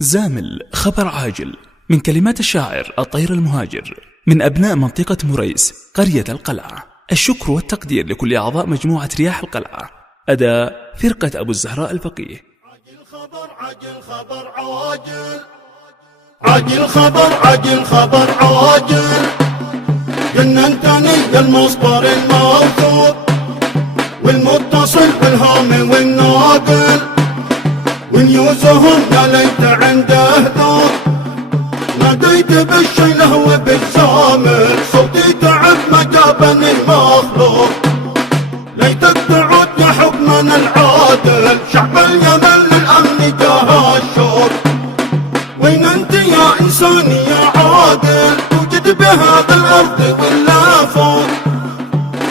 زامل خبر عاجل من كلمات الشاعر الطير المهاجر من أبناء منطقة مريس قرية القلعة. الشكر والتقدير لكل أعضاء مجموعة رياح القلعة. أداء فرقة أبو الزهراء الفقيه. عاجل خبر عاجل، عاجل خبر عاجل خبر عاجل، جننتني المصدر الموثوق والمتصل والهامي والناقل، ونيوزهم يا ليت عنده ذوق، ناديت بالشيله وبالزامل، صوتي تعب ما جابني المخلوق، ليتك تعود يا حكمنا العادل، شعب اليمن للأمن جاه الشوق، وين انت يا إنساني يا عادل، توجد بهذا الأرض ولا فوق،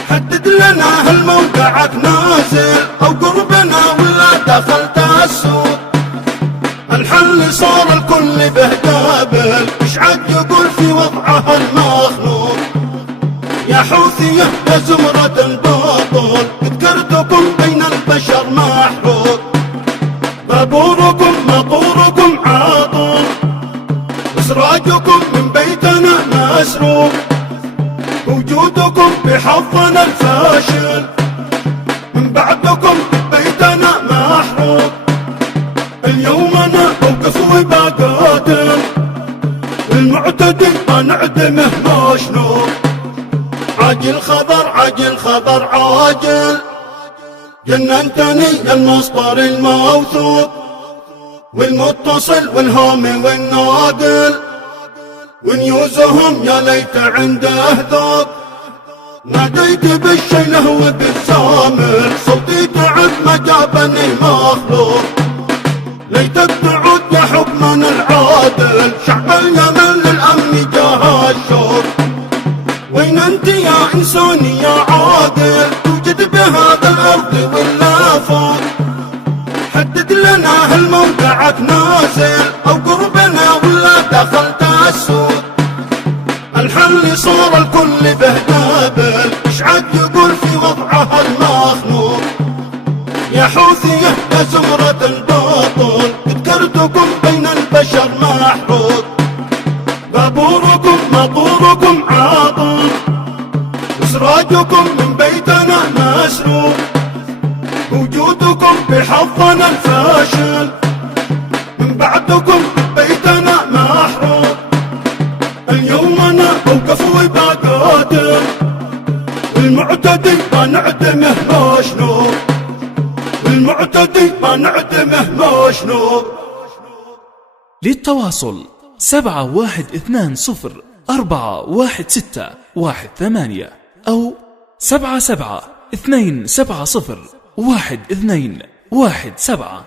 حدد لنا هل موقعك نازل أو قربنا ولا دخلت السوق، الحل صار الكل به قابل، مش عاد يقول في وضعها المخلوق، يا حوثية يا زمرة الباطل، ذكرتكم بين البشر محروق، بابوركم مطوركم عاطل، إسراجكم من بيتنا مسروق، وجودكم بحظنا الفاشل، من بعدكم بيتنا محروق، اليوم أنا موقف وبقاتل، المعتدي ما نعدمه مشنوق، عاجل خبر عاجل خبر عاجل، جننتني المصدر الموثوق والمتصل والهامي والناقل، ونيوزهم يا ليت عنده ذوق، ناديت بالشيله وبالزامل، صوتي تعب ما جابني المخلوق، ليتك تعود يا حكمنا العادل، شعب اليمن للأمن جاه الشوق، وين انت يا إنساني يا عادل، توجد بهذا الأرض ولا فوق، حدد لنا هل موقعك نازل أو قربنا ولا دخلت السوق، الحل صار الكل به قابل، مش عاد يقول في وضعها المخلوق، يا حوثية يا زمرة الباطل، ذكرتكم بين البشر محروق، بابوركم مطوركم عاطل، إسراجكم من بيتنا مسروق، وجودكم بحظنا الفاشل، من بعدكم بيتنا محروق، اليوم أنا موقف وبقاتل، المعتدي ما نعدمه مشنوق، المعتدي ما نعدمه مشنوق. للتواصل 7120416118 أو 77 270 1217.